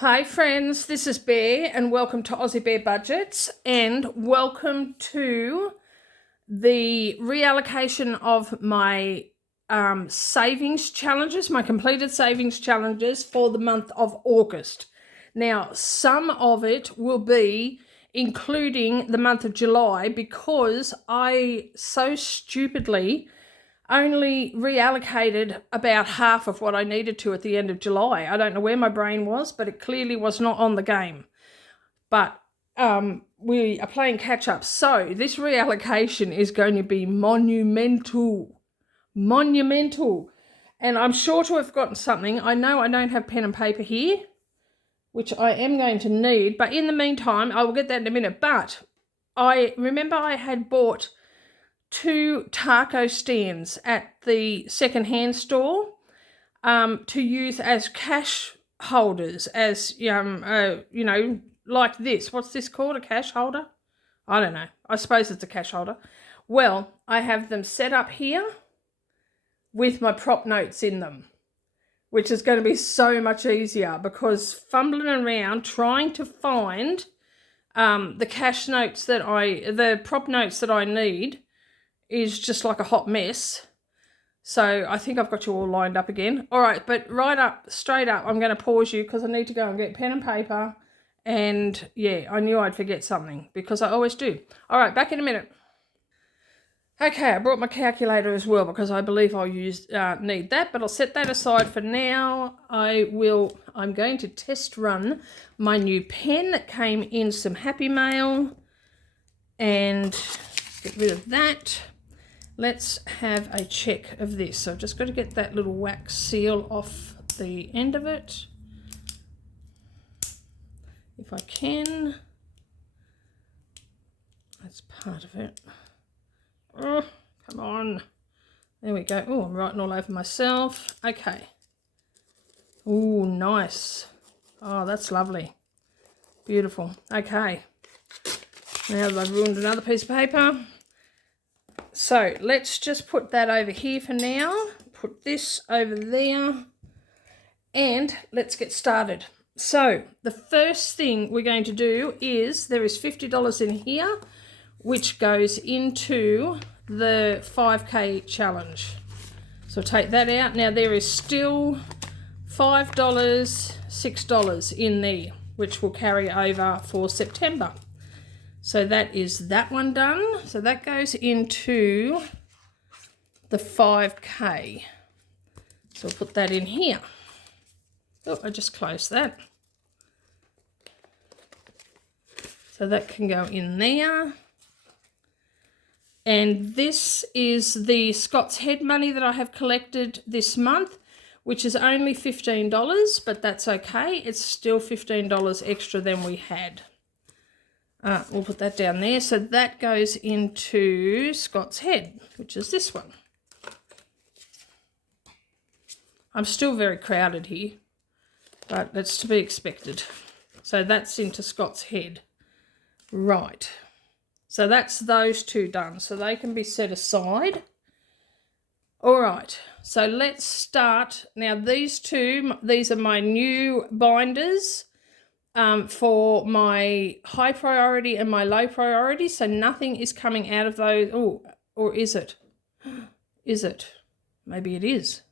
Hi friends, this is Bear and welcome to AussieBearBudgets and welcome to the reallocation of my savings challenges, my completed savings challenges for the month of August. Now, some of it will be including the month of July because I so stupidly only reallocated about half of what I needed to at the end of July. I don't know where my brain was, but it clearly was not on the game. But we are playing catch up. So this reallocation is going to be monumental. And I'm sure to have gotten something. I know I don't have pen and paper here, which I am going to need. But in the meantime, I will get that in a minute. But I remember I had bought 2 taco stands at the second-hand store to use as cash holders, as like this. What's this called? A cash holder? I don't know. I suppose it's a cash holder. Well, I have them set up here with my prop notes in them, which is going to be so much easier because fumbling around trying to find the prop notes that I need is just like a hot mess. So I think I've got you all lined up again. All right, but straight up, I'm going to pause you because I need to go and get pen and paper. And yeah, I knew I'd forget something because I always do. All right, back in a minute. Okay, I brought my calculator as well because I believe I'll need that, but I'll set that aside for now. I'm going to test run my new pen that came in some Happy Mail and get rid of that. Let's have a check of this. So I've just got to get that little wax seal off the end of it. If I can. That's part of it. Oh, come on. There we go. Oh, I'm writing all over myself. Okay. Oh, nice. Oh, that's lovely. Beautiful. Okay. Now that I've ruined another piece of paper. So let's just put that over here for now. Put this over there. And let's get started. So the first thing we're going to do is there is $50 in here, which goes into the 5K challenge. So take that out. Now there is still $5, $6 in there, which will carry over for September. So that is that one done. So that goes into the 5K. So I'll put that in here. Oh, I just closed that. So that can go in there. And this is the Scott's Head money that I have collected this month, which is only $15, but that's okay. It's still $15 extra than we had. We'll put that down there. So that goes into Scott's Head, which is this one. I'm still very crowded here, but that's to be expected. So that's into Scott's Head. Right. So that's those 2 done. So they can be set aside. All right. So let's start. Now these are my new binders. For my high priority and my low priority, so nothing is coming out of those. Oh, or is it? Is it? Maybe it is.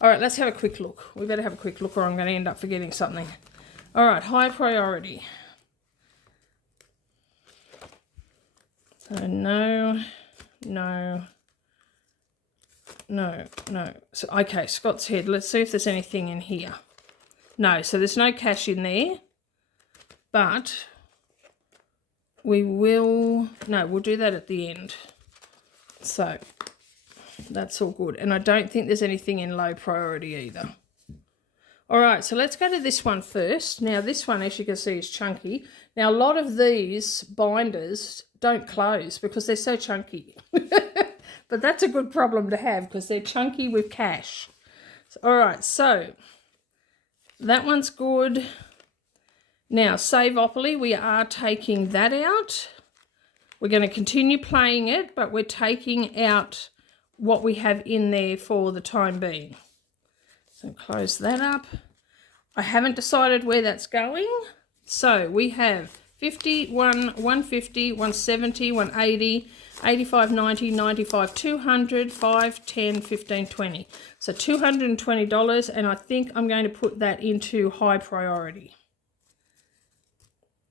All right, let's have a quick look. We better have a quick look or I'm going to end up forgetting something. All right, high priority. So no. So, okay, Scott's Head. Let's see if there's anything in here. No, so there's no cash in there. But we'll do that at the end. So that's all good. And I don't think there's anything in low priority either. All right, so let's go to this one first. Now this one, as you can see, is chunky. Now a lot of these binders don't close because they're so chunky. But that's a good problem to have because they're chunky with cash. So, all right, so that one's good. Now, Saveopoly, we are taking that out. We're going to continue playing it, but we're taking out what we have in there for the time being. So close that up. I haven't decided where that's going. So we have 50, 150, 170, 180, 85, 90, 95, 200, 5, 10, 15, 20. So $220, and I think I'm going to put that into high priority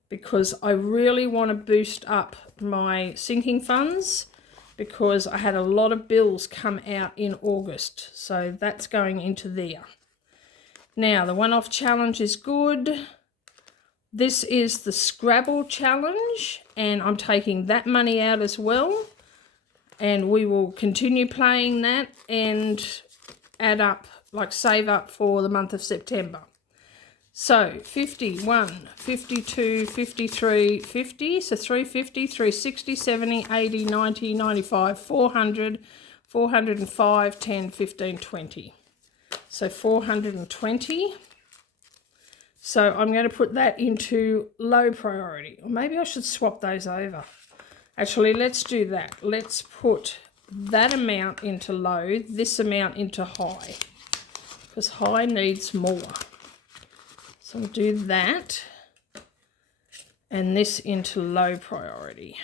because I really want to boost up my sinking funds because I had a lot of bills come out in August. So that's going into there. Now, the one-off challenge is good. This is the Scrabble challenge, and I'm taking that money out as well. And we will continue playing that and add up, like save up for the month of September. So 51, 52, 53, 50, so 350, 360, 70, 80, 90, 95, 400, 405, 10, 15, 20. So 420. So I'm going to put that into low priority. Or maybe I should swap those over. Actually, let's do that. Let's put that amount into low, this amount into high, because high needs more. So I'll do that, and this into low priority.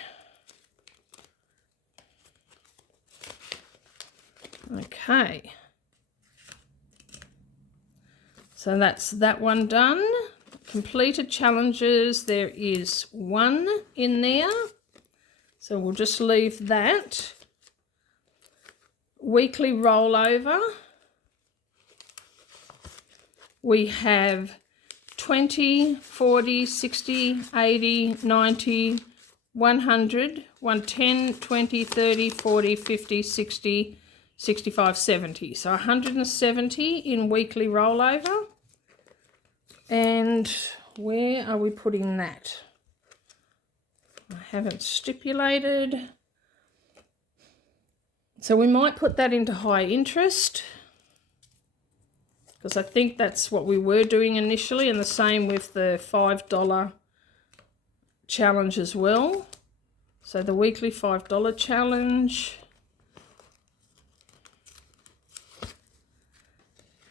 Okay. So that's that one done. Completed challenges, there is one in there. So we'll just leave that. Weekly rollover. We have 20, 40, 60, 80, 90, 100, 110, 20, 30, 40, 50, 60, 65, 70. So 170 in weekly rollover. And where are we putting that? I haven't stipulated. So we might put that into high interest, because I think that's what we were doing initially, and the same with the $5 challenge as well. So the weekly $5 challenge.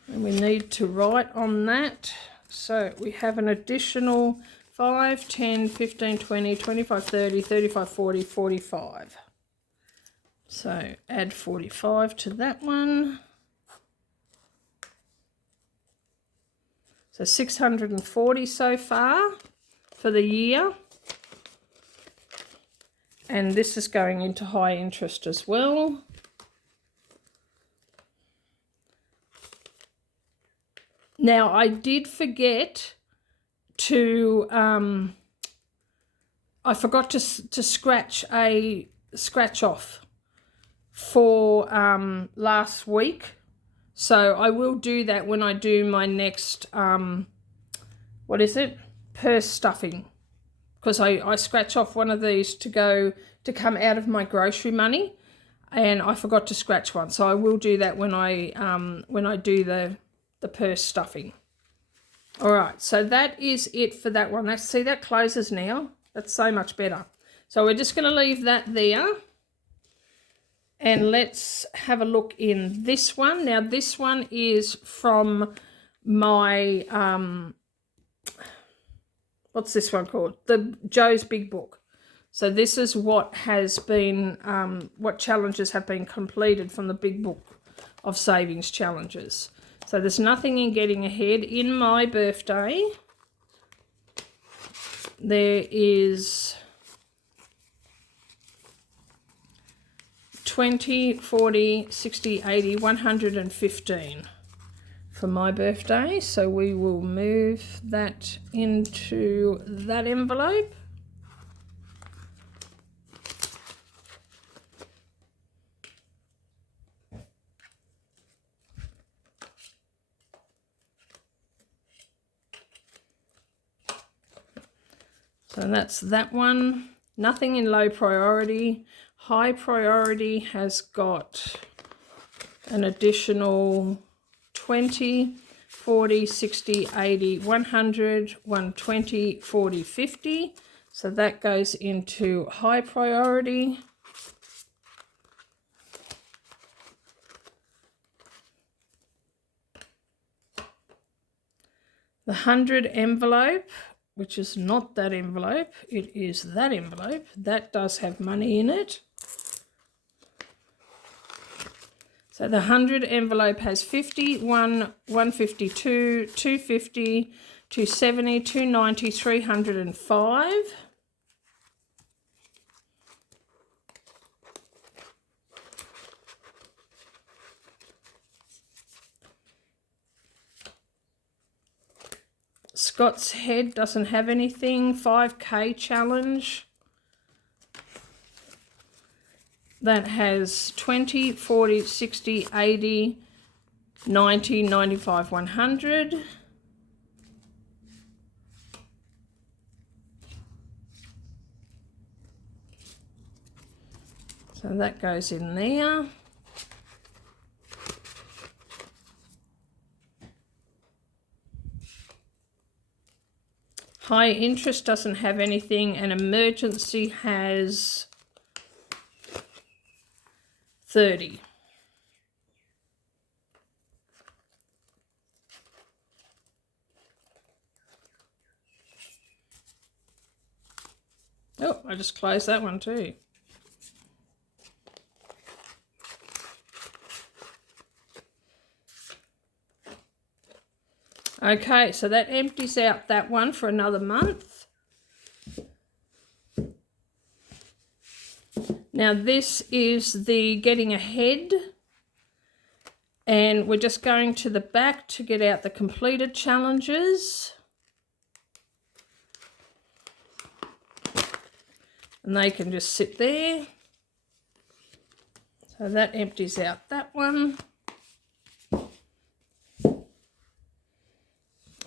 And we need to write on that. So we have an additional 5, 10, 15, 20, 25, 30, 35, 40, 45. So add 45 to that one. So 640 so far for the year. And this is going into high interest as well. Now, I did forget to, I forgot to scratch a scratch off for last week. So I will do that when I do my next, what is it? Purse stuffing. Because I scratch off one of these to come out of my grocery money, and I forgot to scratch one. So I will do that when I do the purse stuffing. All right, so that is it for that one. See, that closes now. That's so much better. So we're just going to leave that there. And let's have a look in this one. Now, this one is from my, what's this one called? The Joe's Big Book. So this is what has been, what challenges have been completed from the Big Book of Savings Challenges. So there's nothing in Getting Ahead. In my birthday, there is 20, 40, 60, 80, 115 for my birthday. So we will move that into that envelope. So that's that one. Nothing in low priority. High priority has got an additional 20, 40, 60, 80, 100, 120, 40, 50. So that goes into high priority. The 100 envelope, which is not that envelope, it is that envelope. That does have money in it. So the 100 envelope has 50, 152, 250, 270, 290, 305. Scott's Head doesn't have anything. 5K challenge. That has 20, 40, 60, 80, 90, 95, 100. So that goes in there. High interest doesn't have anything, and emergency has 30. Oh, I just closed that one too. Okay, so that empties out that one for another month. Now this is the getting ahead, and we're just going to the back to get out the completed challenges. And they can just sit there. So that empties out that one.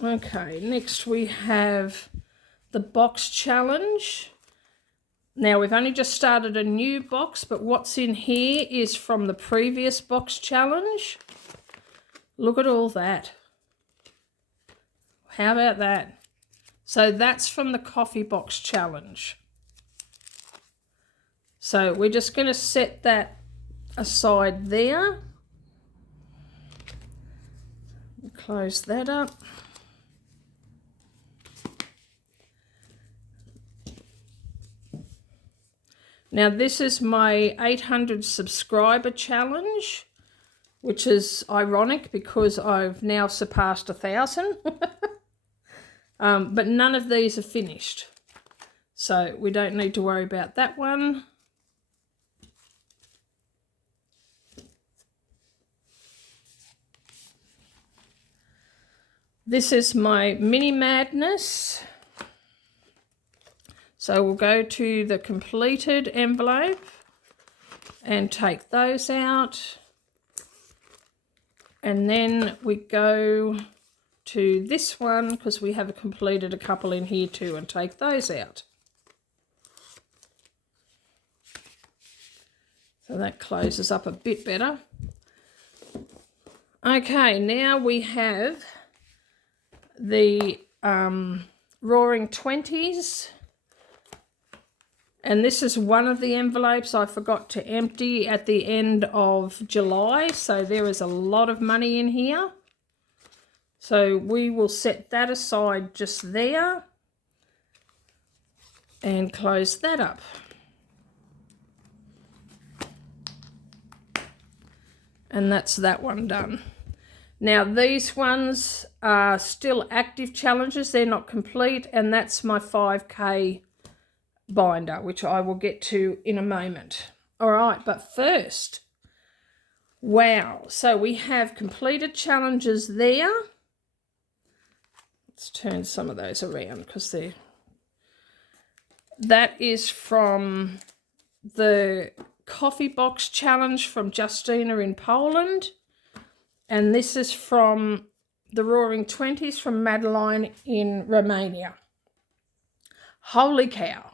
Okay, next we have the box challenge. Now we've only just started a new box, but what's in here is from the previous box challenge. Look at all that. How about that? So that's from the coffee box challenge. So we're just going to set that aside there. Close that up. Now this is my 800 subscriber challenge, which is ironic because I've now surpassed 1,000. But none of these are finished, so we don't need to worry about that one. This is my mini madness. So we'll go to the completed envelope and take those out. And then we go to this one because we have completed a couple in here too, and take those out. So that closes up a bit better. Okay, now we have the Roaring 20s. And this is one of the envelopes I forgot to empty at the end of July. So there is a lot of money in here. So we will set that aside just there and close that up. And that's that one done. Now these ones are still active challenges. They're not complete. And that's my 5K binder, which I will get to in a moment. All right, but first, wow, so we have completed challenges there. Let's turn some of those around because that is from the coffee box challenge from Justina in Poland, and this is from the Roaring 20s from Madeline in Romania. Holy cow.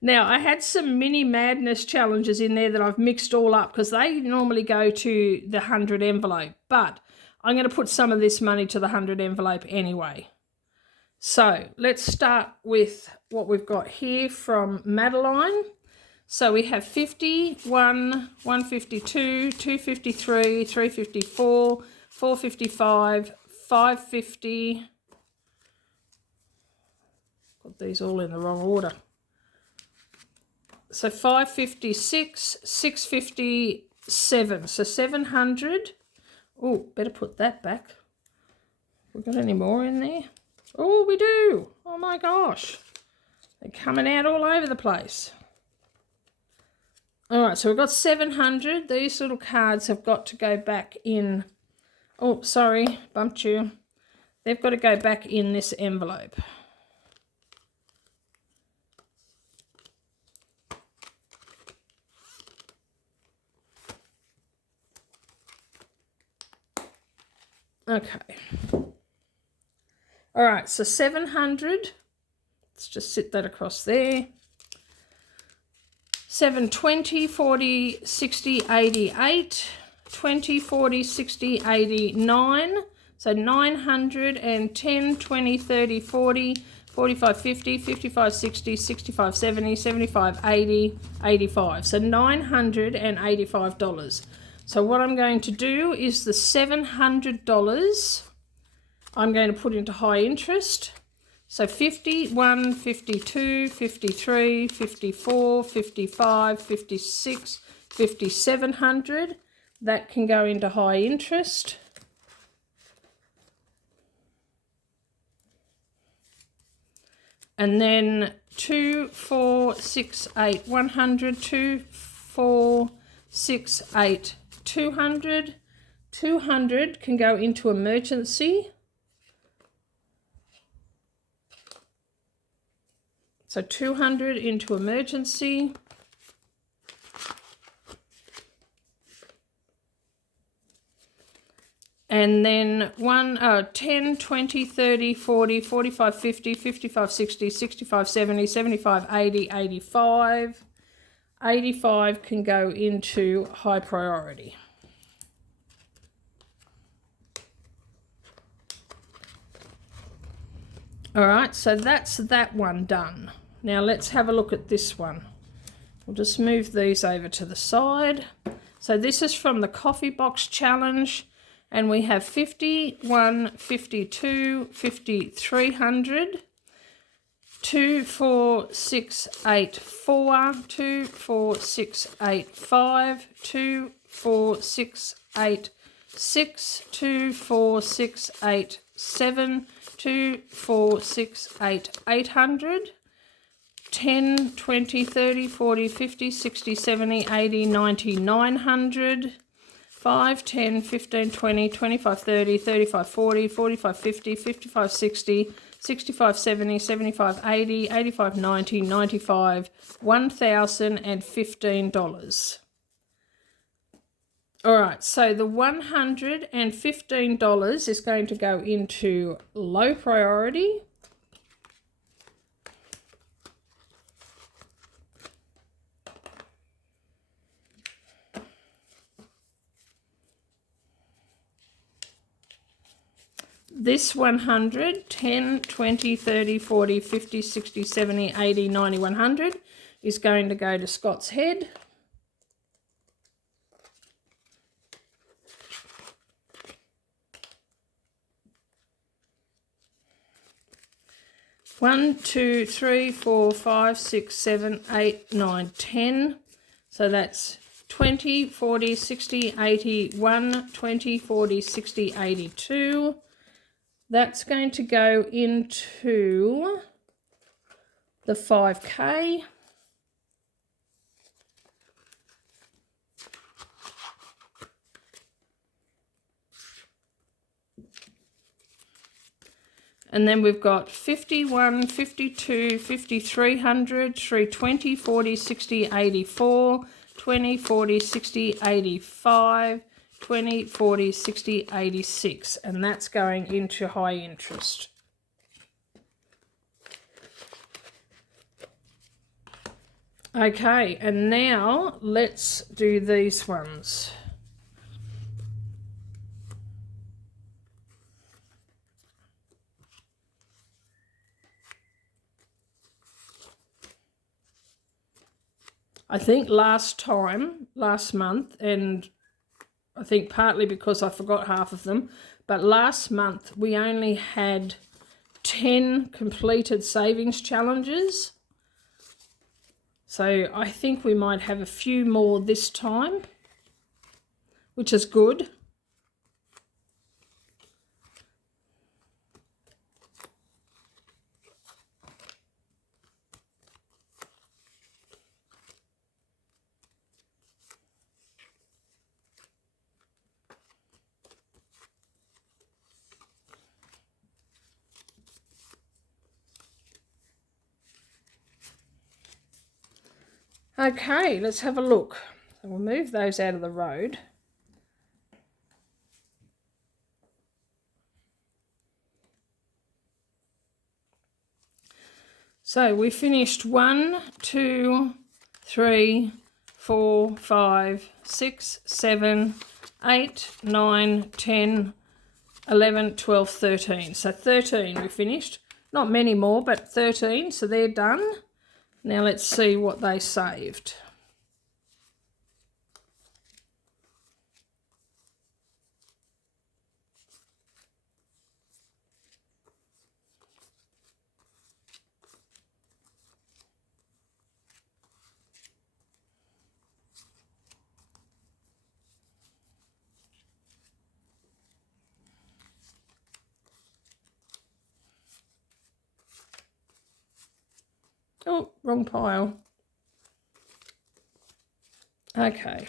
Now, I had some mini madness challenges in there that I've mixed all up because they normally go to the 100 envelope, but I'm going to put some of this money to the 100 envelope anyway. So let's start with what we've got here from Madeline. So we have 50, 152, 253, 354, 455, 550. Got these all in the wrong order. So 556, 657. So 700. Oh, better put that back. We got any more in there? Oh, we do. Oh my gosh. They're coming out all over the place. All right, so we've got 700. These little cards have got to go back in. Oh, sorry, bumped you. They've got to go back in this envelope. Okay. All right, so 700. Let's just sit that across there. 7, 20, 40, 60, 88, 20, 40, 60, 89. So 910, 20, 30, 40, 45, 50, 55, 60, 65, 70, 75, 80, 85. So $985. So what I'm going to do is the $700 I'm going to put into high interest. So 51, 52, 53, 54, 55, 56, 5700. That can go into high interest. And then 2, 4, 6, 8, 100, 2, 4, 6, 8, 200. 200 can go into emergency. So 200 into emergency. And then 10, 20, 30, 40, 45, 50, 55, 60, 65, 70, 75, 80, 85. 85 can go into high priority. All right, so that's that one done. Now let's have a look at this one. We'll just move these over to the side. So this is from the coffee box challenge, and we have 51, 52, 5300, 2, 4, 6, 8, 4, 2, 4, 6, 8, 5, 2, 4, 6, 8, 6, 2, 4, 6, 8, 7, 2, 4, 6, 8, 800, 10, 20, 30, 40, 50, 60, 70, 80, 90, 900, 5, 10, 15, 20, 25, 30, 35, 40, 45, 50, 55, 60, 65, 70, 75, 80, 85, 90, 95, $1,015. All right, so the $115 is going to go into low priority. This 100, 10, 20, 30, 40, 50, 60, 70, 80, 90, 100 is going to go to Scott's head. One, 2, 3, 4, 5, 6, 7, 8, 9, 10. So that's 20, 40, 60, 80, 1, 20, 40, 60, 82. That's going to go into the 5K. And then we've got 51, 52, 5300, 320, 40, 60, 84, 20, 40, 60, 85, 20, 40, 60, 86. And that's going into high interest. Okay, and now let's do these ones. I think last month, and I think partly because I forgot half of them, but last month we only had 10 completed savings challenges. So I think we might have a few more this time, which is good. Okay, let's have a look. So we'll move those out of the road. So we finished 1, 2, 3, 4, 5, 6, 7, 8, 9, 10, 11, 12, 13. So 13 we finished. Not many more, but 13, so they're done. Now let's see what they saved. Oh, wrong pile. Okay.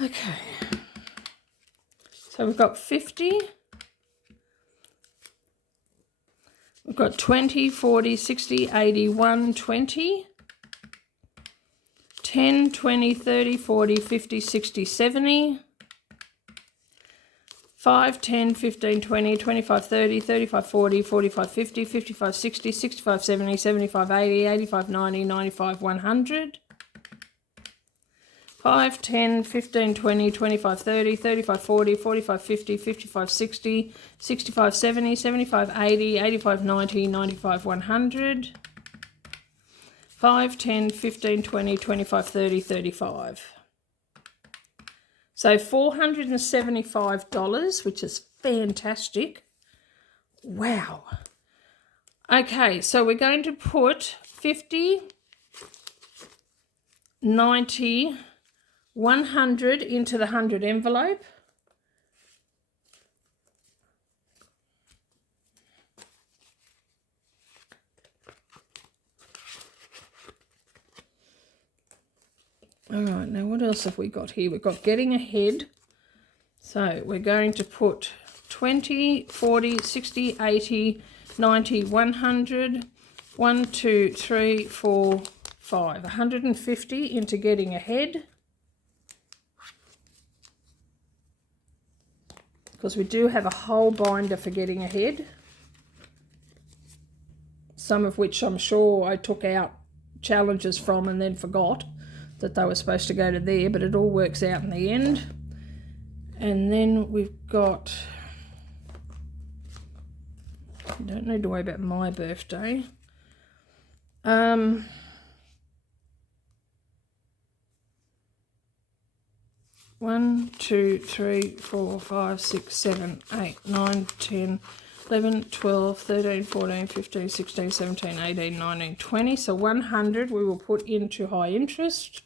Okay. So we've got 50. We've got 20, 40, 60, 80, 1, 20. 10, 20, 30, 40, 50, 60, 70. 5, 10, 15, 20, 25, 30, 35, 40, 45, 50, 55, 60, 65, 70, 75, 80, 85, 90, 95, 100. 5, 10, 15, 20, 25, 30, 35, 40, 45, 50, 55, 60, 65, 70, 75, 80, 85, 90, 95, 100. 5, 10, 15, 20, 25, 30, 35. So $475, which is fantastic. Wow. Okay, so we're going to put 50, 90, 100 into the 100 envelope. All right, now what else have we got here? We've got getting ahead. So we're going to put 20, 40, 60, 80, 90, 100, 1, 2, 3, 4, 5. 150 into getting ahead. Because we do have a whole binder for getting ahead. Some of which I'm sure I took out challenges from and then forgot that they were supposed to go to there, but it all works out in the end. And then we've got, you don't need to worry about my birthday. 1, 2, 3, 4, 5, 6, 7, 8, 9, 10, 11, 12, 13, 14, 15, 16, 17, 18, 19, 20. So 100 we will put into high interest.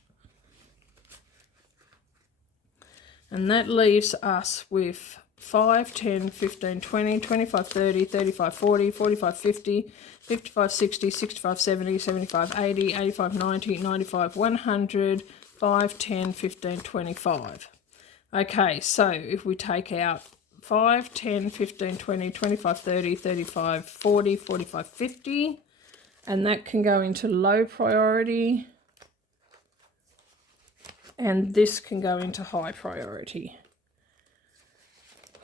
And that leaves us with 5, 10, 15, 20, 25, 30, 35, 40, 45, 50, 55, 60, 65, 70, 75, 80, 85, 90, 95, 100, 5, 10, 15, 25. Okay, so if we take out 5, 10, 15, 20, 25, 30, 35, 40, 45, 50, and that can go into low priority. And this can go into high priority.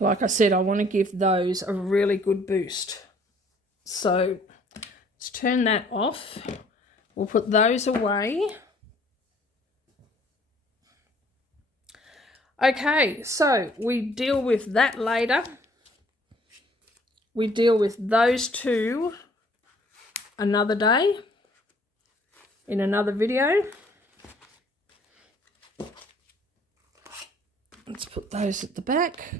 Like I said, I want to give those a really good boost. So let's turn that off. We'll put those away. Okay, so we deal with that later. We deal with those two another day. in another video. Let's put those at the back.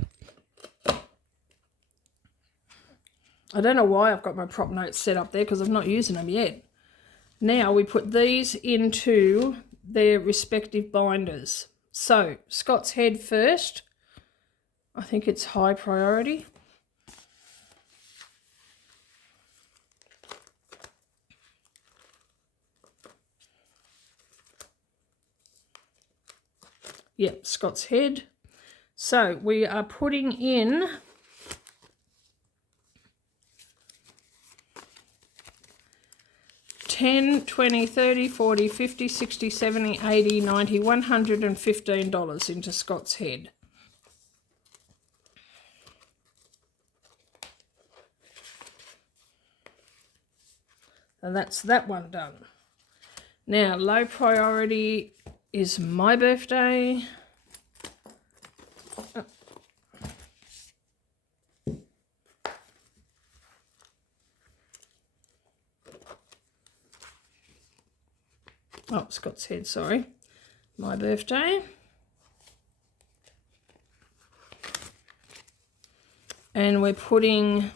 I don't know why I've got my prop notes set up there because I'm not using them yet. Now we put these into their respective binders. So Scott's head first. I think it's high priority. Yep, Scott's head. So we are putting in 10, 20, 30, 40, 50, 60, 70, 80, 90, $115 into Scott's head. And that's that one done. Now, low priority is my birthday. Oh, Scott's head, sorry. My birthday. And we're putting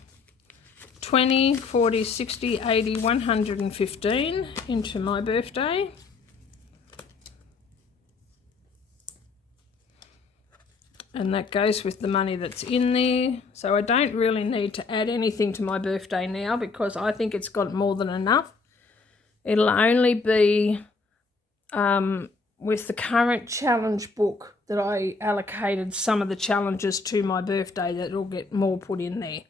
20, 40, 60, 80, 115 into my birthday. And that goes with the money that's in there. So I don't really need to add anything to my birthday now because I think it's got more than enough. It'll only be with the current challenge book that I allocated some of the challenges to my birthday that will get more put in there.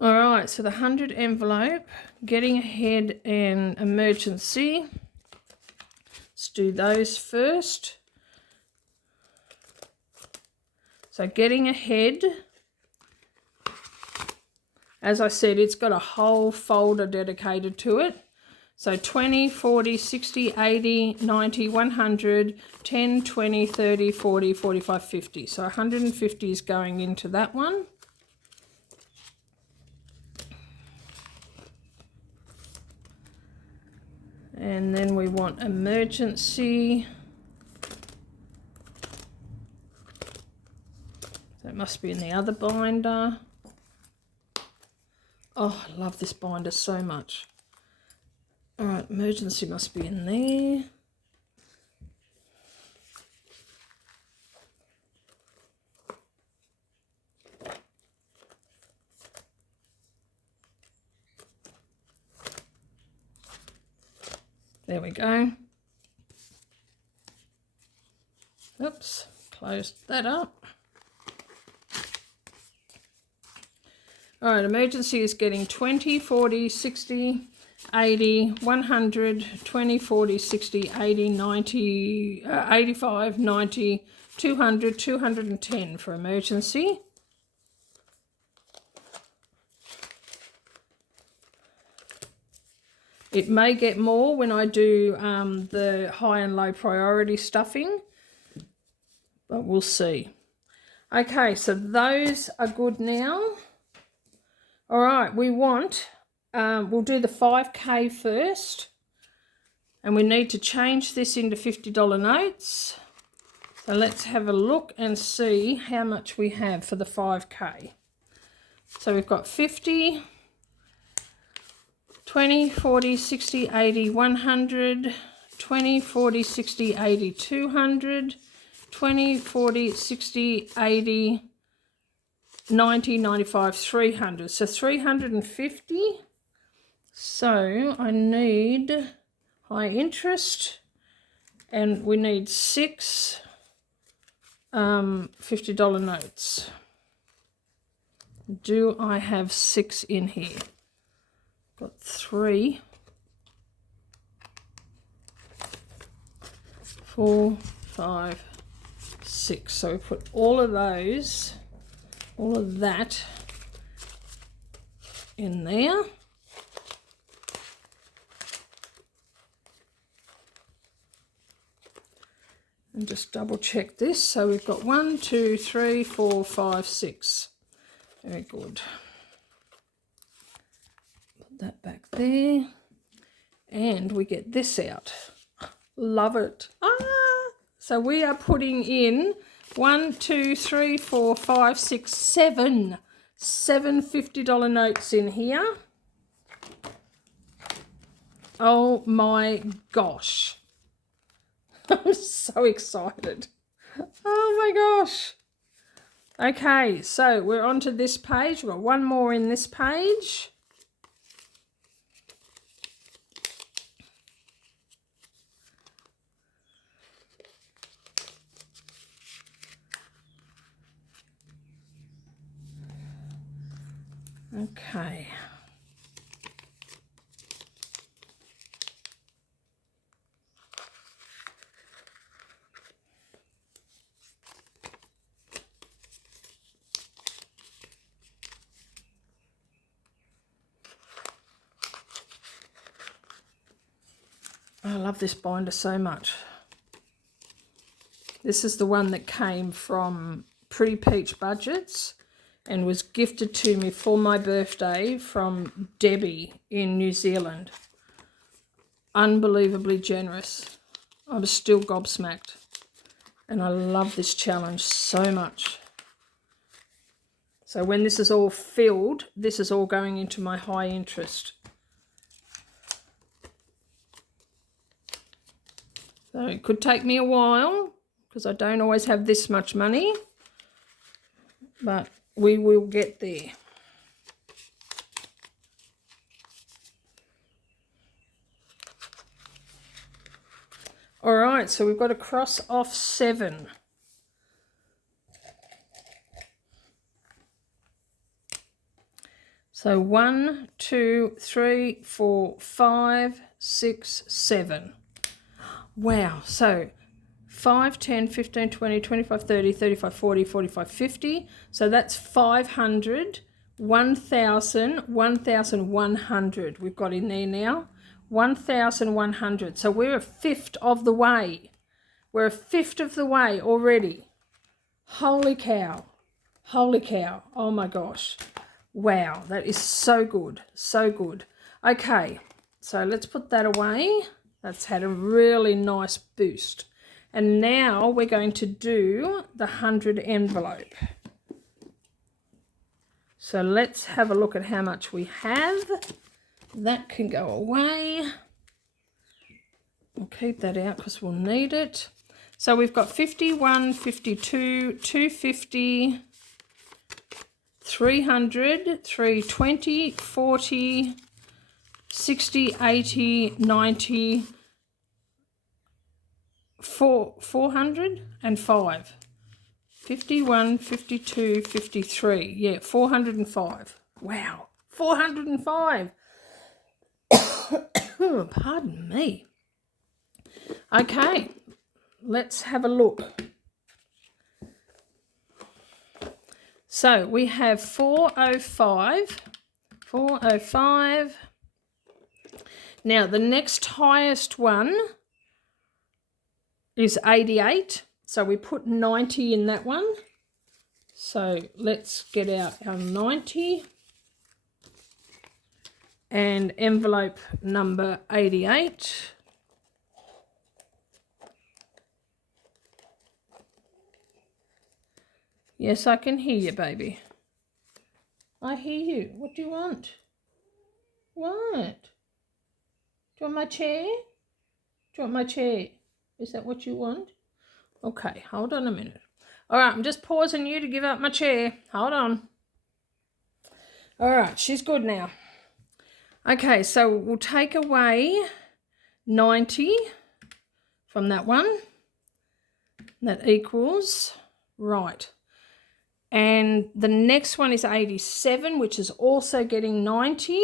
All right, so the 100 envelope, getting ahead and emergency. Let's do those first. So getting ahead, as I said, it's got a whole folder dedicated to it. So 20, 40, 60, 80, 90, 100, 10, 20, 30, 40, 45, 50. So 150 is going into that one. And then we want emergency. That must be in the other binder. Oh, I love this binder so much. All right, emergency must be in there. There we go. Oops, closed that up. All right, emergency is getting 20, 40, 60, 80, 100, 20, 40, 60, 80, 90, 85, 90, 200, 210 for emergency. It may get more when I do the high and low priority stuffing, but we'll see. Okay, so those are good now. All right, we want, we'll do the 5K first, and we need to change this into $50 notes. So let's have a look and see how much we have for the 5K. So we've got 50, 20, 40, 60, 80, 100, 20, 40, 60, 80, 200, 20, 40, 60, 80, 90, 95, 300. So 350. So I need high interest, and we need 6 $50 notes. Do I have 6 in here? Got 3, 4, 5, 6. So we put all of those, all of that in there. And just double check this. So we've got 1, 2, 3, 4, 5, 6. Very good. Put that back there. And we get this out. Love it. So we are putting in 1, 2, 3, 4, 5, 6, 7 $50 notes in here. Oh my gosh. I'm so excited. Oh my gosh. Okay, so we're on to this page. We've got one more in this page. Okay. I love this binder so much. This is the one that came from Pretty Peach Budgets and was gifted to me for my birthday from Debbie in New Zealand. Unbelievably generous. I was still gobsmacked. And I love this challenge so much. So when this is all filled, this is all going into my high interest. So it could take me a while because I don't always have this much money, but we will get there. All right, so we've got to cross off 7. So 1, 2, 3, 4, 5, 6, 7. Wow, so 5, 10, 15, 20, 25, 30, 35, 40, 45, 50. So that's 500, 1,000, 1,100 we've got in there now. 1,100. So we're a fifth of the way. We're a fifth of the way already. Holy cow. Holy cow. Oh my gosh. Wow, that is so good. So good. Okay, so let's put that away. That's had a really nice boost. And now we're going to do the 100 envelope. So let's have a look at how much we have. That can go away. We'll keep that out because we'll need it. So we've got 51, 52, 250, 300, 320, 40, 60, 80, 90, 405. 51, 52, 53. Yeah, 405. Wow, 405. Pardon me. Okay, let's have a look. So we have 405. 405. Now the next highest one is 88. So we put 90 in that one. So let's get out our 90. And envelope number 88. Yes, I can hear you, baby. I hear you. What do you want? What? Do you want my chair? Do you want my chair? Is that what you want? Okay, hold on a minute. All right, I'm just pausing you to give up my chair. Hold on. All right, she's good now. Okay, so we'll take away 90 from that one. That equals, right. And the next one is 87, which is also getting 90.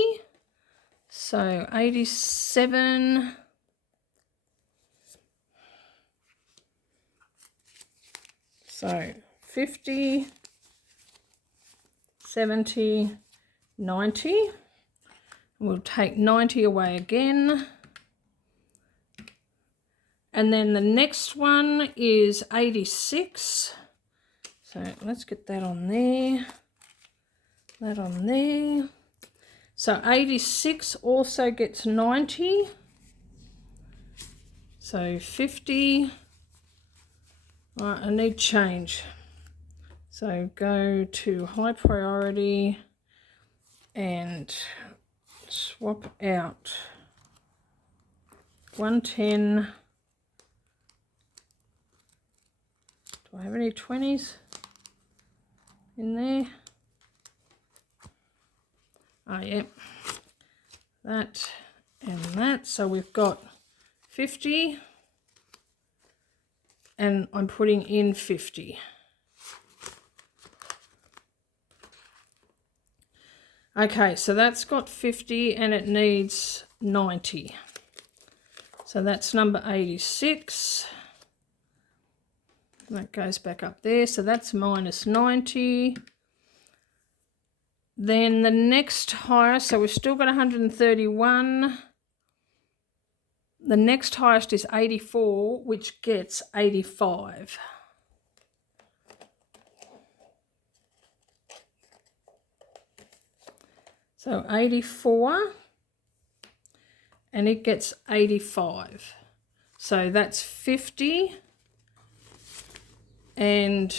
So 87. So 50, 70, 90. We'll take 90 away again. And then the next one is 86. So let's get that on there. That on there. So 86 also gets 90. So 50. All right, I need change. So go to high priority and swap out 110. Do I have any 20s in there? Oh, yeah. That and that. So we've got 50. And I'm putting in 50. Okay, so that's got 50 and it needs 90. So that's number 86. That goes back up there. So that's minus 90. Then the next highest, so we've still got 131. The next highest is 84, which gets 85. So 84, and it gets 85. So that's 50 and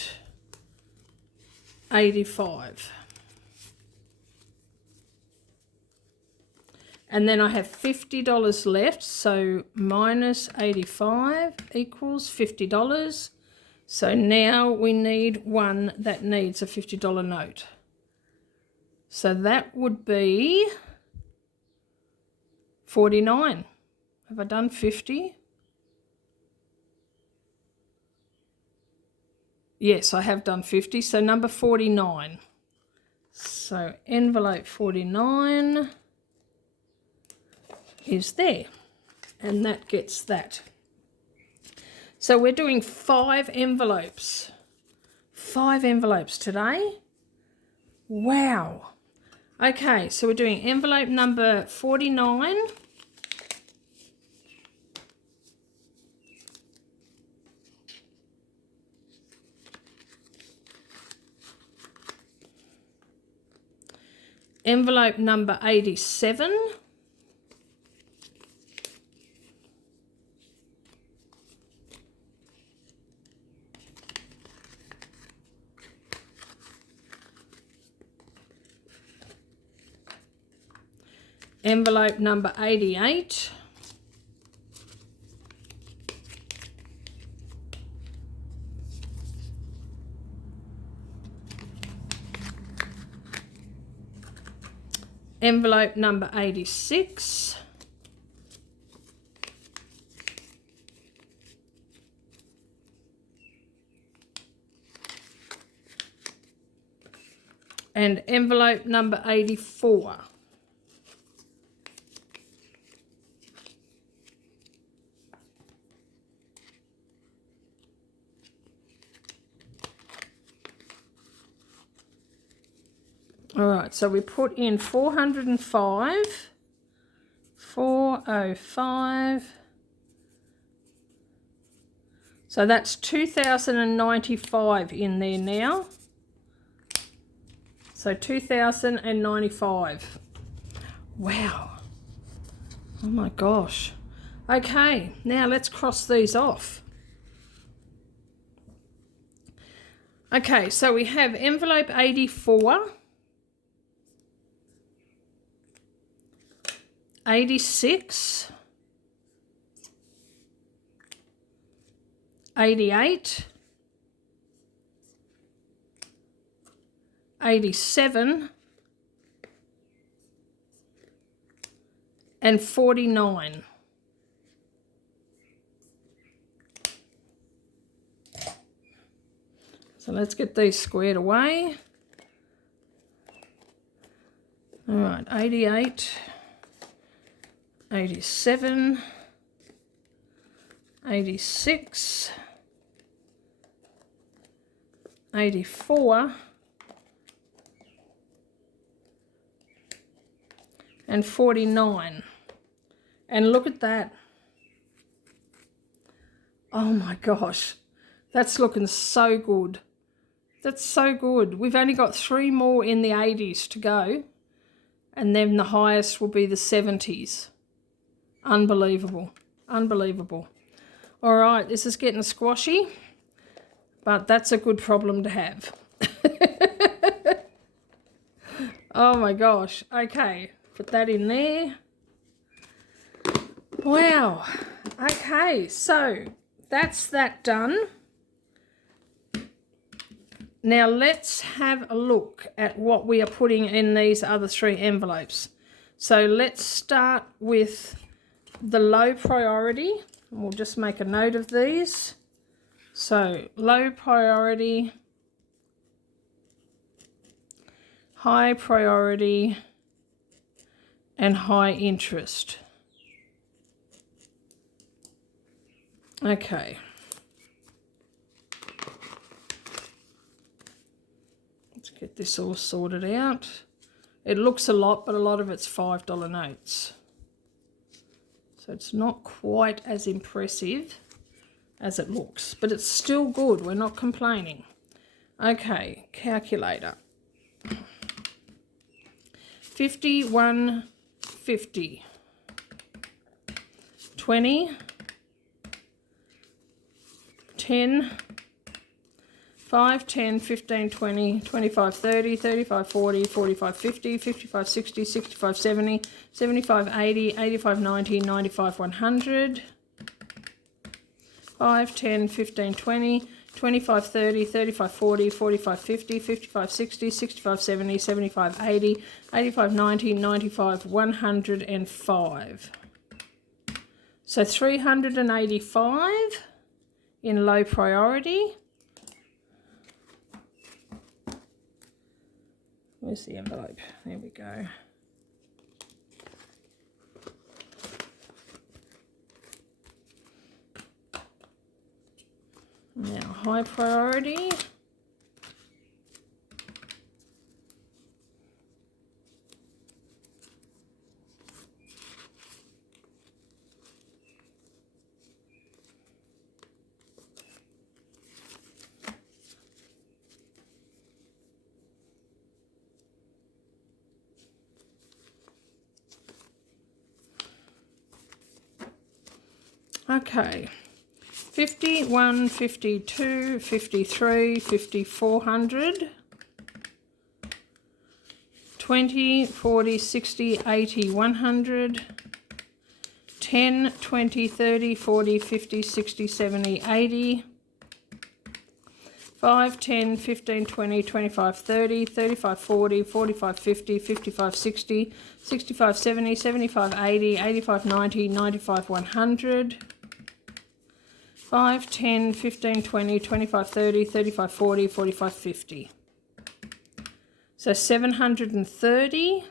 85. And then I have $50 left, so minus 85 equals $50. So now we need one that needs a $50 note. So that would be 49. Have I done 50? Yes, I have done 50, so number 49. So envelope 49 is there, and that gets that. So we're doing 5 envelopes. 5 envelopes today. Wow. Okay, so we're doing envelope number 49. Envelope number 87. Envelope number 88. Envelope number 86. And envelope number 84. All right, so we put in 405, 405. So that's 2,095 in there now. So 2,095. Wow. Oh my gosh. Okay, now let's cross these off. Okay, so we have envelope 84. 86, 88, 87, and 49. So let's get these squared away. All right, 88. 87, 86, 84, and 49. And look at that. Oh my gosh, that's looking so good. That's so good. We've only got 3 more in the 80s to go, and then the highest will be the 70s. Unbelievable. Unbelievable. All right, this is getting squashy, but that's a good problem to have. Oh my gosh. Okay, put that in there. Wow. Okay, so that's that done. Now let's have a look at what we are putting in these other 3 envelopes. So let's start with the low priority. We'll just make a note of these. So low priority, high priority, and high interest. Okay. Let's get this all sorted out. It looks a lot, but a lot of it's $5 notes. So it's not quite as impressive as it looks, but it's still good. We're not complaining. Okay, calculator. 51.50. 20. 10. 5, 10, 15, 20, 25, 30, 35, 40, 45, 50, 55, 60, 65, 70, 75, 80, 85, 90, 95, 100. 5, 10, 15, 20, 25, 30, 35, 40, 45, 50, 55, 60, 65, 70, 75, 80, 85, 90, 95, 105. So 385 in low priority. Where's the envelope? There we go. Now high priority. Okay, 51, 52, 53, 5400, 20, 40, 60, 80, 100, 10, 20, 30, 40, 50, 60, 70, 80, 5, 10, 15, 20, 25, 30, 35, 40, 45, 50, 55, 60, 65, 70, 75, 80, 85, 90, 95, 100, 5, 10, 15, 20, 25, 30, 35, 40, 45, 50. So 730.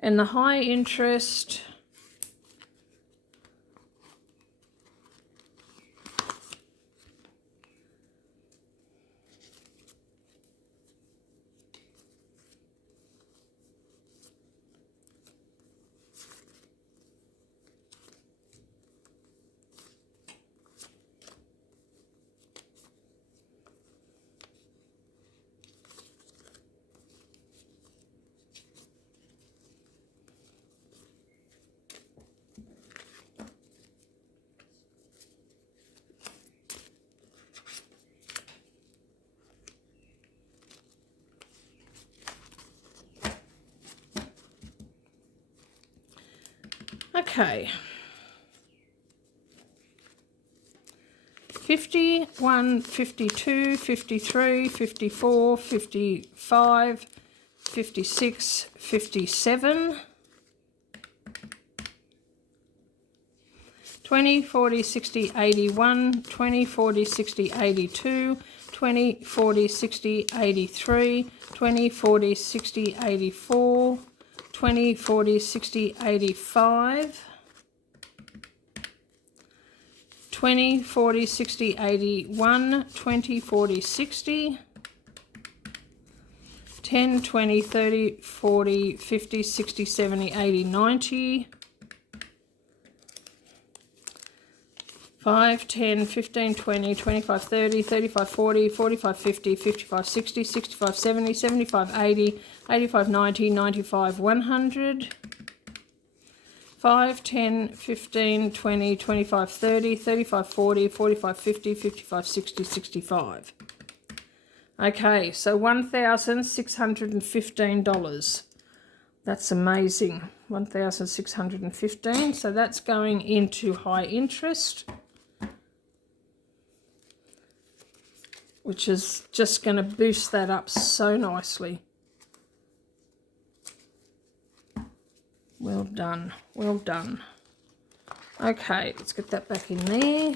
And the high interest, okay, 51, 52, 53, 54, 55, 56, 57, 20, 40, 60, 81, 20, 40, 60, 82, 20, 40, 60, 83, 20, 40, 60, 84, 20, 40, 60, 85, 20, 40, 60, 81, 20, 40, 60, 10, 20, 30, 40, 50, 60, 70, 80, 90, 5, 10, 15, 20, 25, 30, 35, 40, 45, 50, 55, 60, 65, 70, 75, 80, 85, 90, 95, 100. 5, 10, 15, 20, 25, 30, 35, 40, 45, 50, 55, 60, 65. Okay, so $1,615. That's amazing. 1,615. So that's going into high interest, which is just going to boost that up so nicely. Well done. Well done. Okay, let's get that back in there.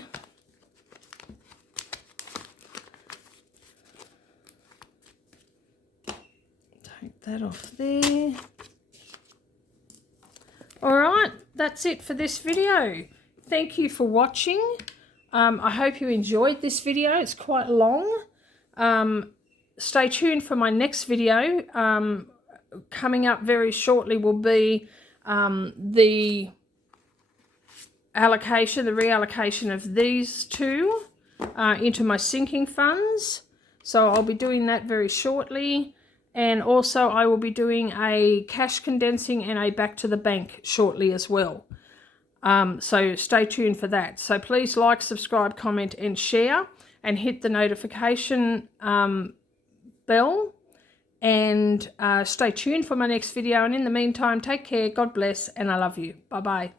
Take that off there. Alright, that's it for this video. Thank you for watching. I hope you enjoyed this video. It's quite long. Stay tuned for my next video. Coming up very shortly will be the reallocation of these two into my sinking funds. So I'll be doing that very shortly. And also I will be doing a cash condensing and a back to the bank shortly as well. So stay tuned for that. So please like, subscribe, comment and share, and hit the notification bell. And stay tuned for my next video. And in the meantime, take care, God bless, and I love you. Bye-bye.